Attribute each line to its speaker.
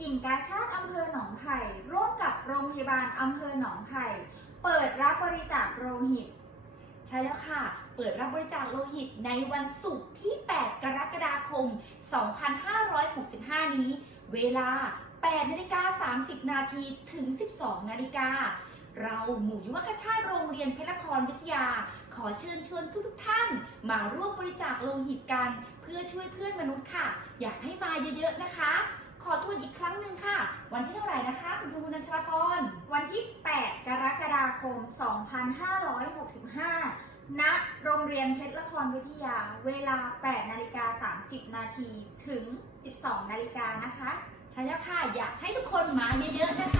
Speaker 1: กิ่งกาชาติอำเภอหนองไผ่ร่วมกับโรงพยาบาลอำเภอหนองไผ่เปิดรับบริจาคโลหิต
Speaker 2: ใช่แล้วค่ะ เปิดรับบริจาคโลหิตในวันศุกร์ที่ 8 กรกฎาคม 2565 นี้ เวลา 8นาฬิกา30 นาทีถึง 12 นาฬิกา เราหมู่ยุวกชาติโรงเรียนเพชรละครวิทยา อเชิญชวนทุกๆท่าน มาร่วมบริจาคโลหิตกัน เพื่อช่วยเพื่อนมนุษย์ค่ะ อยากให้มาเยอะๆนะคะ ขอทวนอีกครั้งหนึ่งค่ะ วันที่เท่าไหร่นะคะคุณครูนันชลากร
Speaker 1: วันที่ 8 กรกฎาคม 2565 ณ โรงเรียนเพชรละครวิทยา เวลา 8 นาฬิกา 30 นาที ถึง 12 นาฬิกานะคะ
Speaker 2: ใช่แล้วค่ะ อยากให้ทุกคนมาเยอะๆนะคะ